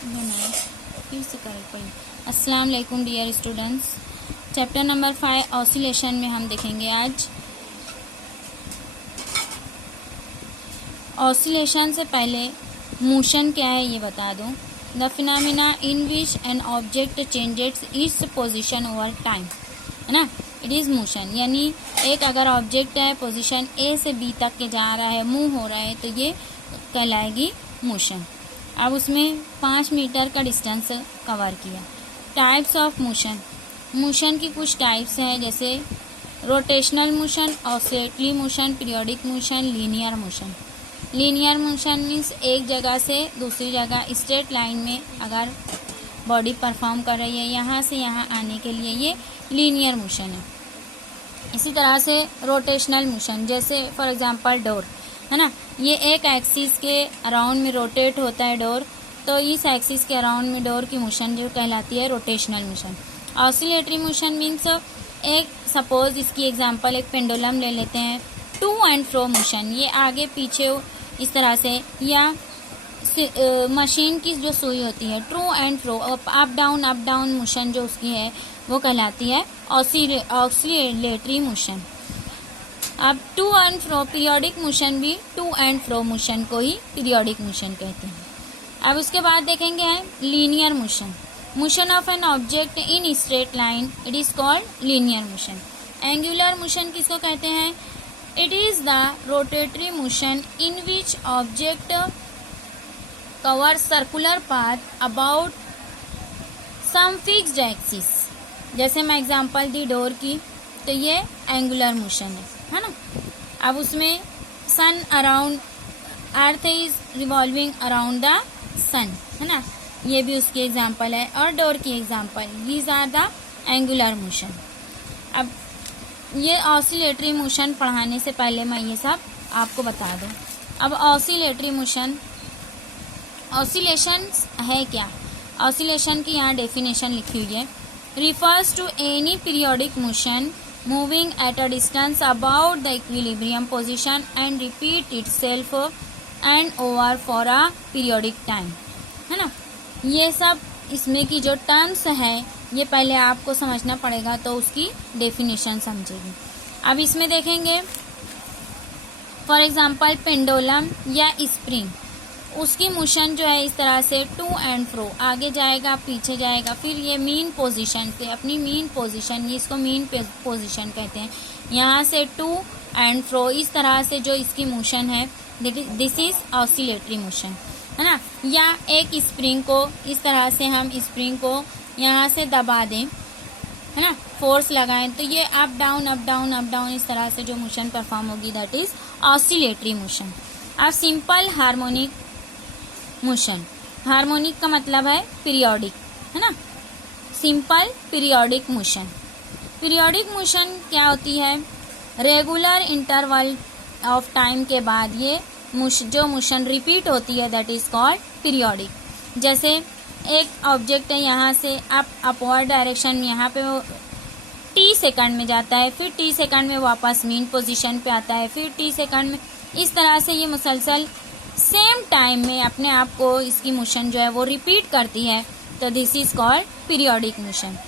फिर से करेक्ट पढ़िए। अस्सलाम वालेकुम dear students, chapter number 5 oscillation में हम देखेंगे आज। ऑसिलेशन से पहले मोशन क्या है ये बता दूं। The phenomena in which an object changes its position over time, है ना, इट इज़ मोशन। यानी एक अगर ऑब्जेक्ट है पोजीशन ए से बी तक के जा रहा है, मूव हो रहा है, तो ये कहलाएगी मोशन। अब उसमें 5 मीटर का डिस्टेंस कवर किया। टाइप्स ऑफ मोशन, मोशन की कुछ टाइप्स हैं, जैसे rotational motion, oscillatory motion, periodic motion, linear motion. Linear motion means एक जगह से दूसरी जगह स्ट्रेट लाइन में अगर बॉडी परफॉर्म कर रही है, यहाँ से यहाँ आने के लिए ये लीनियर मोशन है। इसी तरह से रोटेशनल मोशन, जैसे फॉर एग्जांपल डोर, है ना, ये एक एक्सिस के अराउंड में रोटेट होता है डोर, तो इस एक्सिस के अराउंड में डोर की मोशन जो कहलाती है rotational motion. Oscillatory motion means एक सपोज इसकी एग्जांपल एक पेंडुलम ले लेते हैं, टू एंड फ्रो मोशन, ये आगे पीछे इस तरह से, या मशीन की जो सुई होती है to and fro, up down motion जो उसकी है वो कहलाती है ऑसिलेटरी मोशन। अब to and fro periodic motion भी, टू एंड फ्रो मोशन को ही पीरियोडिक मोशन कहते हैं। अब उसके बाद देखेंगे हैं linear motion, motion of an object in straight line, it is called linear motion. Angular motion किसको कहते हैं? It is the rotatory motion in which object cover circular path about some fixed axis. जैसे मैं example दी door की, तो ये angular motion है ना। अब उसमें sun around, earth is revolving around the sun, है ना, ये भी उसकी एग्जांपल है, और डोर की example, these are the angular motion. अब ये ऑसिलेटरी मोशन पढ़ाने से पहले मैं ये सब आपको बता दूं। अब ऑसिलेटरी मोशन, ऑसिलेशन है क्या? ऑसिलेशन की यहाँ डेफिनेशन लिखी हुई है, refers to any periodic motion moving at a distance about the equilibrium position and repeat itself and over for a periodic time, है ना। ये सब इसमें की जो टर्म्स है ये पहले आपको समझना पड़ेगा, तो उसकी डेफिनेशन समझेगी। अब इसमें देखेंगे फॉर एग्जांपल पेंडुलम या स्प्रिंग, उसकी मोशन जो है इस तरह से टू एंड फ्रो, आगे जाएगा पीछे जाएगा, फिर ये मीन पोजीशन पे, अपनी मीन पोजीशन, ये इसको मीन पोजीशन कहते हैं, यहाँ से टू एंड फ्रो, इस तरह से जो इसकी मोशन है, दिस इज ऑसिलेटरी मोशन, है ना। या एक स्प्रिंग को इस तरह से हम स्प्रिंग को यहाँ से दबा दें, है ना, फोर्स लगाएं, तो ये अप डाउन इस तरह से जो मोशन परफॉर्म होगी, दैट इज ऑसिलेटरी मोशन। अब सिंपल हार्मोनिक मोशन, हार्मोनिक का मतलब है पीरियोडिक, है ना, simple periodic motion. Periodic motion क्या होती है? रेगुलर इंटरवल ऑफ टाइम के बाद ये जो मोशन रिपीट होती है, दैट इज कॉल्ड पीरियोडिक। जैसे एक ऑब्जेक्ट है, यहाँ से अपवर्ड डायरेक्शन में, यहाँ पे वो टी सेकंड में जाता है, फिर टी सेकंड में वापस मीन पोजीशन पे आता है, फिर टी सेकंड में, इस तरह से ये मुसलसल सेम टाइम में अपने आप को, इसकी मोशन जो है वो रिपीट करती है, तो this is called periodic motion.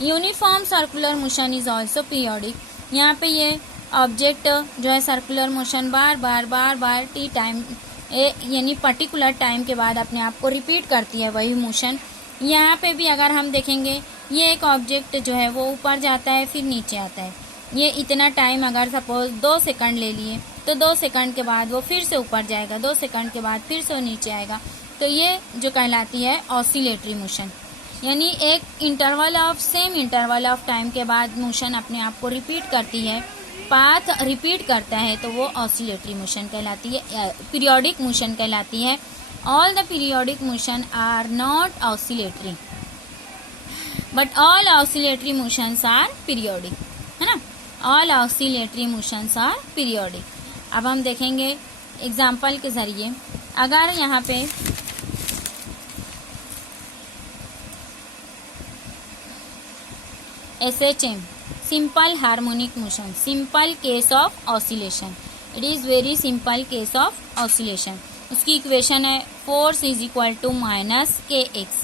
Uniform circular motion is also periodic. यहाँ पे ये ऑब्जेक्ट जो है सर्कुलर मोशन बार बार टी टाइम यानी पर्टिकुलर टाइम के बाद अपने आप को रिपीट करती है, वही मोशन। यहाँ पे भी अगर हम देखेंगे, ये एक ऑब्जेक्ट जो है वो ऊपर जाता है फिर नीचे आता है, ये इतना टाइम अगर सपोज 2 सेकंड ले लिए, तो 2 सेकंड के बाद वो फिर से ऊपर जाएगा, 2 सेकंड के बाद फिर से वो नीचे आएगा, तो ये जो कहलाती है ऑसिलेटरी मोशन। यानी एक interval of, same interval of time के बाद मोशन अपने आप को रिपीट करती है, पाथ रिपीट करता है, तो वो ऑसिलेटरी मोशन कहलाती है, पीरियोडिक मोशन कहलाती है। All the periodic motion are not oscillatory, but all oscillatory motions are periodic, है ना, all oscillatory motions are periodic. अब हम देखेंगे एग्जाम्पल के जरिए, अगर यहाँ पे SHM, simple harmonic motion, simple case of oscillation, it is very simple case of oscillation. उसकी इक्वेशन है force is equal to minus k x.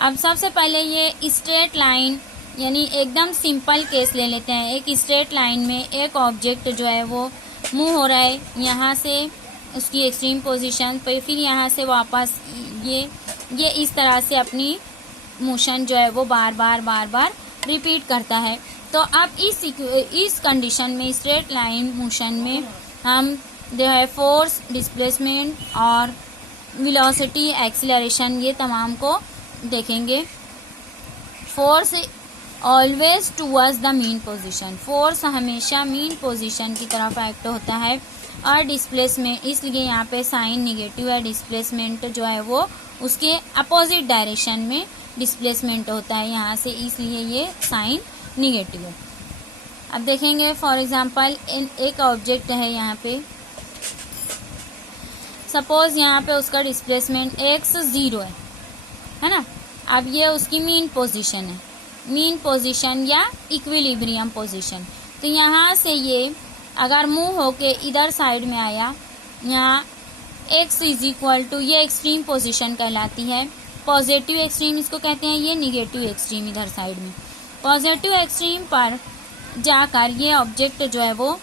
अब सबसे पहले ये स्ट्रेट लाइन यानी एकदम सिंपल केस ले लेते हैं। एक स्ट्रेट लाइन में एक ऑब्जेक्ट जो है वो मूव हो रहा है यहाँ से उसकी एक्सट्रीम पोजीशन पे, फिर यहाँ से वापस ये इस तरह से अपनी मोशन जो है वो बार बार रिपीट करता है। तो अब इस कंडीशन में स्ट्रेट लाइन मोशन में हम जो है फोर्स, डिस्प्लेसमेंट और वेलोसिटी, एक्सीलरेशन ये तमाम को देखेंगे। Force always towards the mean position, force हमेशा मीन पोजीशन की तरफ एक्ट होता है। और डिस्प्लेसमेंट, इसलिए यहाँ पे साइन निगेटिव है। डिस्प्लेसमेंट जो है वो उसके अपोजिट डायरेक्शन में डिस्प्लेसमेंट होता है यहाँ से, इसलिए ये साइन निगेटिव है। अब देखेंगे फॉर एग्जांपल एक ऑब्जेक्ट है यहाँ पे, सपोज यहाँ पे उसका डिस्प्लेसमेंट x 0 है ना। अब ये उसकी मीन पोजीशन है, मीन पोजीशन या इक्विलिब्रियम पोजीशन। तो यहाँ से ये अगर मूव होके इधर साइड में आया, यहाँ x इज इक्वल टू, ये एक्सट्रीम पोजीशन कहलाती है। पॉजिटिव एक्सट्रीम इसको कहते हैं, ये निगेटिव एक्सट्रीम इधर साइड में। पॉजिटिव एक्सट्रीम पर जाकर ये ऑब्जेक्ट जो है वो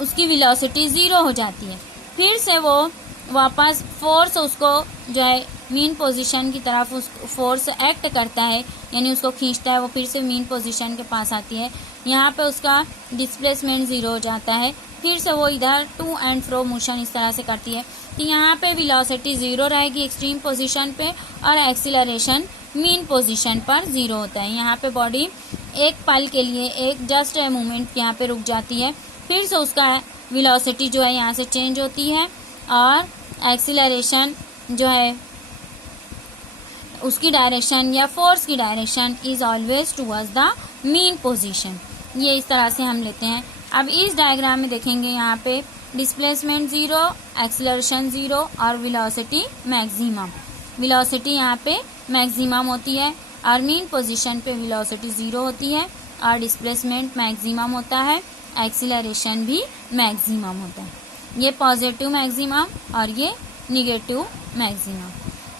उसकी वेलोसिटी 0 हो जाती है। फिर से वो वापस फोर्स उसको जो है मीन पोजीशन की तरफ उस फोर्स एक्ट करता है, यानी उसको खींचता है, वो फिर से मीन पोजीशन के पास आती है। यहाँ पे उसका डिस्प्लेसमेंट 0 हो जाता है। फिर से वो इधर टू एंड फ्रो मोशन इस तरह से करती है। तो यहाँ पे वेलोसिटी 0 रहेगी एक्सट्रीम पोजीशन पे और एक्सीलरेशन मीन पोजीशन पर 0 होता है। यहाँ पे बॉडी एक पल के लिए एक जस्ट ए मोमेंट यहाँ पे रुक जाती है, फिर से उसका वेलोसिटी जो है यहाँ से चेंज होती है और एक्सीलरेशन जो है उसकी डायरेक्शन या फोर्स की direction is always towards the mean position. ये इस तरह से हम लेते हैं। अब इस डायग्राम में देखेंगे यहाँ पे डिस्प्लेसमेंट 0, एक्सीलरेशन 0 और वेलोसिटी मैक्सिमम। वेलोसिटी यहाँ पे मैक्सिमम होती है और मीन पोजीशन पे वेलोसिटी 0 होती है और डिस्प्लेसमेंट मैक्सिमम होता है, एक्सीलरेशन भी मैक्सिमम होता है। ये पॉजिटिव मैक्सिमम और ये निगेटिव मैक्सिमम।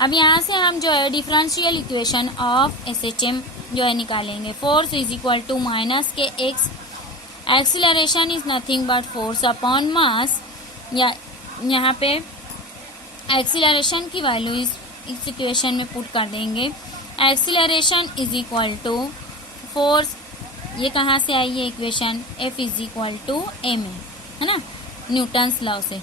अब यहाँ से हम जो है डिफरेंशियल इक्वेशन ऑफ SHM जो है निकालेंगे। Force is equal to minus k x, acceleration is nothing but force upon mass. या यहाँ पे एक्सीलरेशन की वैल्यू इस इक्वेशन में पुट कर देंगे। Acceleration is equal to force, ये कहाँ से आई है equation, F is equal to ma है ना, न्यूटन्स लॉ से।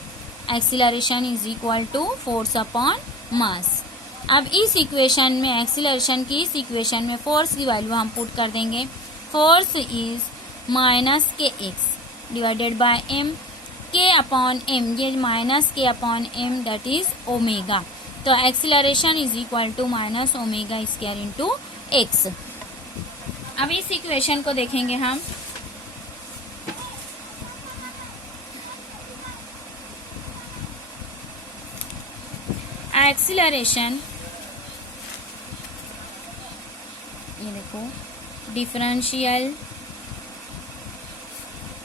Acceleration is equal to force upon mass. अब इस इक्वेशन में एक्सीलरेशन की इस इक्वेशन में फोर्स की वैल्यू हम पुट कर देंगे। Force is minus k x divided by m, k upon m, ये minus k upon m that is omega. तो acceleration is equal to minus omega square into x. अब इस equation को देखेंगे हम। एक्सीलरेशन, ये देखो डिफरेंशियल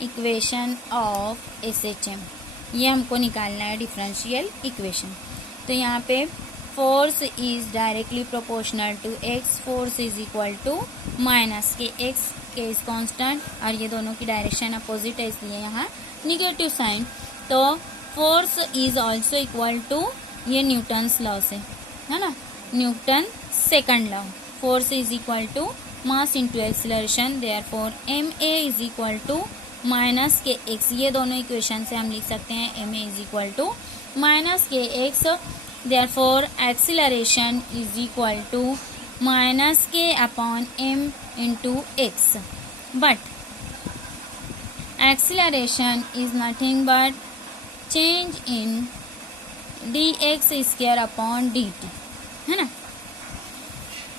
इक्वेशन ऑफ SHM, ये हमको निकालना है डिफरेंशियल इक्वेशन। तो यहाँ पे force is directly proportional to x, force is equal to minus k x, k is constant और ये दोनों की डायरेक्शन अपोजिट है इसलिए यहाँ निगेटिव साइन। तो force is also equal to, ये न्यूटन्स लॉ से है ना, Newton second law. Force is equal to mass into acceleration, therefore ma is equal to minus k x. ये दोनों इक्वेशन से हम लिख सकते हैं ma is equal to minus k x, therefore acceleration is equal to minus k upon m into x. But acceleration is nothing but change in dx square upon dt है ना,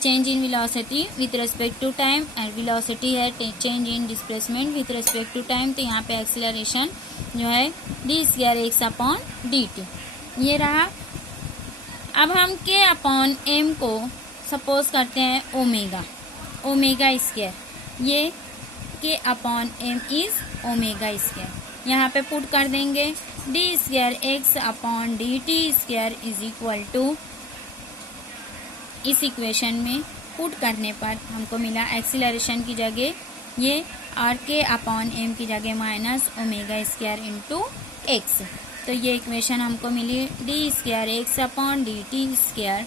change in velocity with respect to time and velocity है change in displacement with respect to time. तो यहाँ पे acceleration जो है d square x upon dt ये रहा। अब हम k अपॉन m को सपोज करते हैं ओमेगा, ओमेगा स्क्वायर, ये k upon m is omega square. यहाँ पे पुट कर देंगे d square x upon d t square is equal to, इस इक्वेशन में पुट करने पर हमको मिला एक्सीलरेशन की जगह ये आर के अपॉन एम की जगह minus omega square into x. तो ये इक्वेशन हमको मिली d square x upon d t square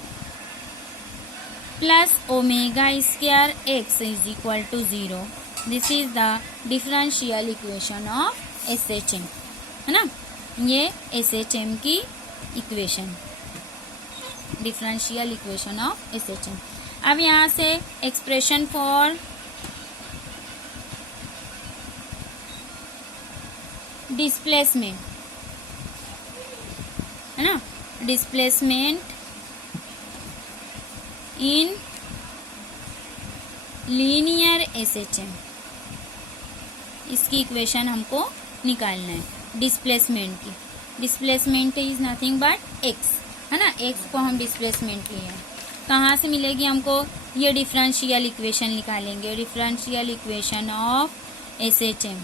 plus omega square x is equal to 0। This is the differential equation of SHM, है ना। ये SHM की equation, differential equation of SHM। अब यहाँ से एक्सप्रेशन फॉर डिस्प्लेसमेंट, है ना, डिस्प्लेसमेंट इन लीनियर SHM, इसकी इक्वेशन हमको निकालना है डिस्प्लेसमेंट की। Displacement is nothing but x, है ना, एक्स को हम डिस्प्लेसमेंट लिए हैं। कहाँ से मिलेगी हमको, ये डिफरेंशियल इक्वेशन निकालेंगे, डिफरेंशियल इक्वेशन ऑफ SHM।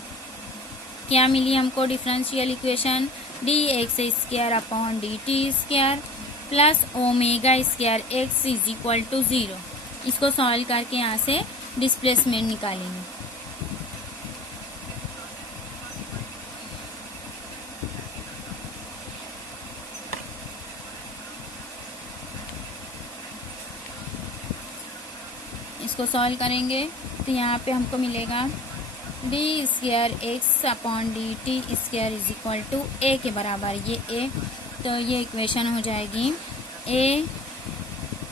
क्या मिली हमको differential equation, d x square upon d t square plus omega square x is equal to 0। इसको सॉल्व करके यहाँ से डिस्प्लेसमेंट निकालेंगे। इसको सॉल्व करेंगे तो यहाँ पे हमको मिलेगा d square x upon d t square is equal to a के बराबर ये ए, तो ये इक्वेशन हो जाएगी ए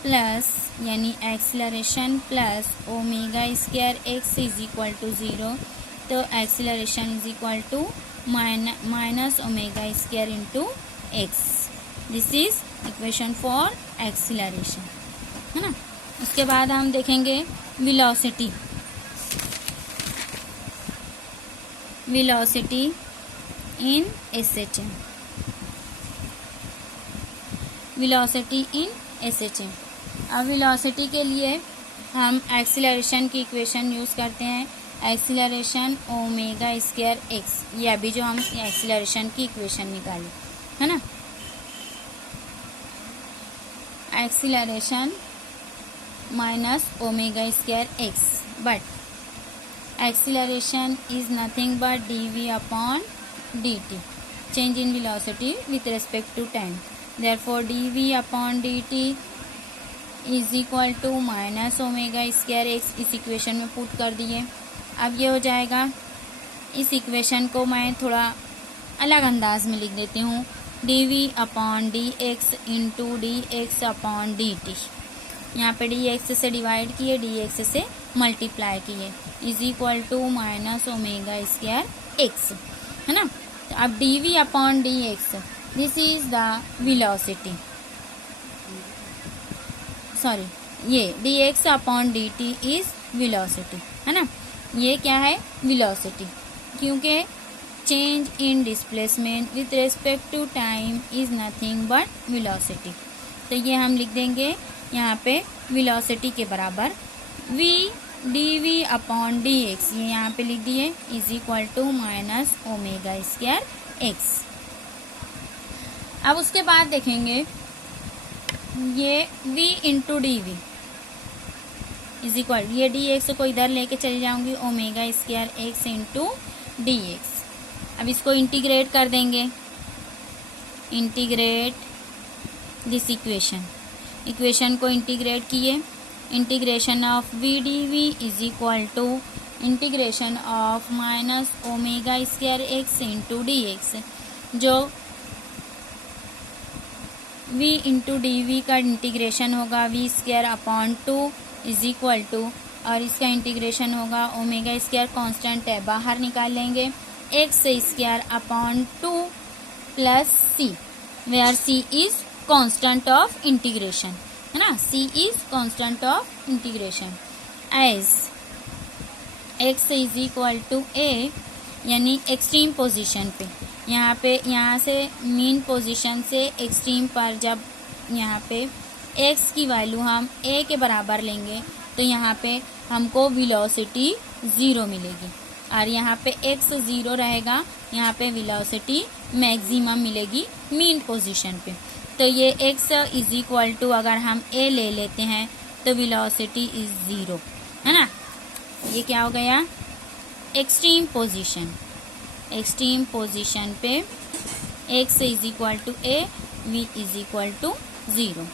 प्लस यानी acceleration plus omega square x is equal to 0। तो acceleration is equal to minus omega square into x. This is equation for acceleration, है ना। उसके बाद हम देखेंगे velocity, velocity in SHM, velocity in SHM। अब velocity के लिए हम एक्सीलरेशन की इक्वेशन यूज़ करते हैं, एक्सीलरेशन ओमेगा स्क्वायर एक्स। ये अभी जो हम एक्सीलरेशन की इक्वेशन निकाली, है ना, acceleration minus omega square x, but acceleration is nothing but dv upon dt, change in velocity with respect to time. Therefore dv upon dt is equal to minus omega square x। इस equation में put कर दिए। अब ये हो जाएगा, इस equation को मैं थोड़ा अलग अंदाज में लिख देती हूँ, dv upon dx into dx upon dt। यहाँ पे dx से डिवाइड किए, dx से मल्टीप्लाई किए, is equal to minus omega square x, है ना। तो अब dv upon dx, this is the velocity, sorry ये dx upon dt is velocity, है ना। ये क्या है, वेलोसिटी, क्योंकि change in displacement with respect to time is nothing but velocity. तो ये हम लिख देंगे यहाँ पे वेलोसिटी के बराबर v dv अपॉन dx, ये यहाँ पे लिख दिए, is equal to minus omega square x. अब उसके बाद देखेंगे ये v into d v is equal, ये dx को इधर लेके चली जाऊंगी, omega square x into d x. अब इसको इंटीग्रेट कर देंगे, इंटीग्रेट दिस इक्वेशन को इंटीग्रेट किए, integration of v dv is equal to integration of minus omega square x into d x. जो v इंटू डी वी का integration होगा v square upon 2 is equal to, और इसका integration होगा omega square constant है, बाहर निकाल लेंगे, x square upon 2 plus c, where c is constant of integration, है ना, c is constant of integration. As x is equal to a, यानी एक्सट्रीम पोजीशन पे, यहाँ से मीन पोजीशन से एक्सट्रीम पर जब यहाँ पे x की वैल्यू हम a के बराबर लेंगे तो यहाँ पे हमको वेलोसिटी 0 मिलेगी, और यहाँ पे x 0 रहेगा, यहाँ पे वेलोसिटी मैक्सिमम मिलेगी मीन पोजीशन पे। तो ये x इज इक्वल टू अगर हम a ले लेते हैं तो वेलोसिटी इज 0, है ना। ये क्या हो गया, एक्सट्रीम पोजीशन पे x is equal to a, v is equal to 0।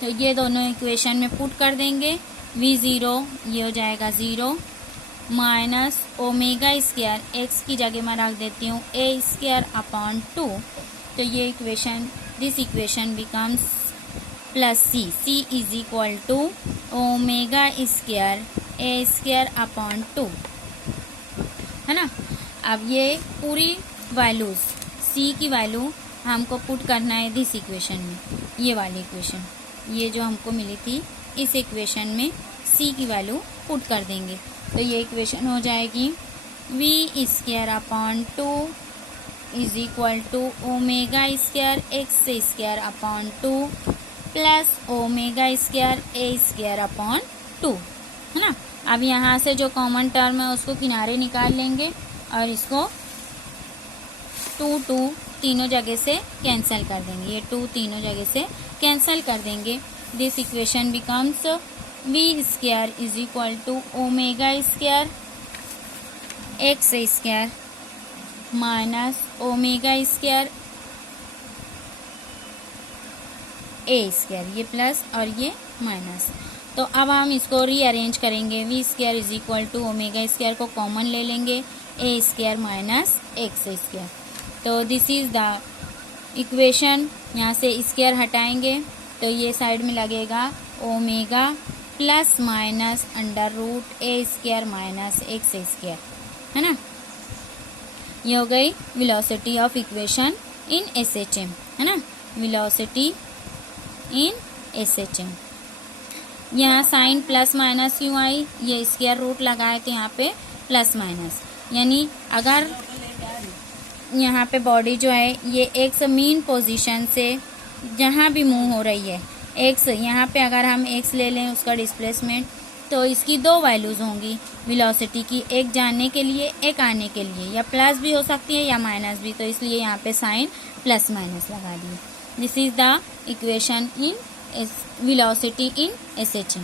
तो ये दोनों इक्वेशन में पुट कर देंगे, v0 ये हो जाएगा 0 माइनस ओमेगा स्क्वायर, एक्स की जगह मैं रख देती हूँ a स्क्वायर अपॉन 2। तो ये equation, this equation becomes plus c is equal to omega square a square upon 2, है ना। अब ये पूरी वैल्यूज c की वैल्यू हमको पुट करना है दिस इक्वेशन में, ये वाली इक्वेशन, ये जो हमको मिली थी इस इक्वेशन में c की वैल्यू पुट कर देंगे। तो ये इक्वेशन हो जाएगी v square upon 2 is equal to omega square x square upon 2 plus omega square a square upon 2, है ना। अब यहाँ से जो कॉमन टर्म है उसको किनारे निकाल लेंगे और इसको 2 तीनों जगह से कैंसिल कर देंगे, ये 2 तीनों जगह से कैंसिल कर देंगे। This equation becomes v square is equal to omega square x square minus omega square a square, ये प्लस और ये माइनस। तो अब हम इसको रीअरेंज करेंगे, v square is equal to omega square को कॉमन ले लेंगे, a square minus x square. तो दिस इज द इक्वेशन, यहाँ से स्क्वायर हटाएंगे तो ये साइड में लगेगा omega plus minus under root a square minus x square, है ना। ये हो गई velocity of equation in SHM, है ना, वेलोसिटी इन SHM। यहाँ साइन प्लस माइनस क्यों आई, ये स्क्वायर रूट लगाए तो यहाँ पे प्लस माइनस, यानी अगर यहाँ पे बॉडी जो है ये एक्स मीन पोजीशन से जहाँ भी मूव हो रही है, एक्स यहाँ पे अगर हम एक्स ले लें उसका डिस्प्लेसमेंट, तो इसकी दो वैल्यूज होंगी वेलोसिटी की, एक जाने के लिए एक आने के लिए, या प्लस भी हो सकती है या माइनस भी, तो इसलिए यहाँ पे साइन प्लस माइनस लगा दिए। This is the equation in velocity in SHM।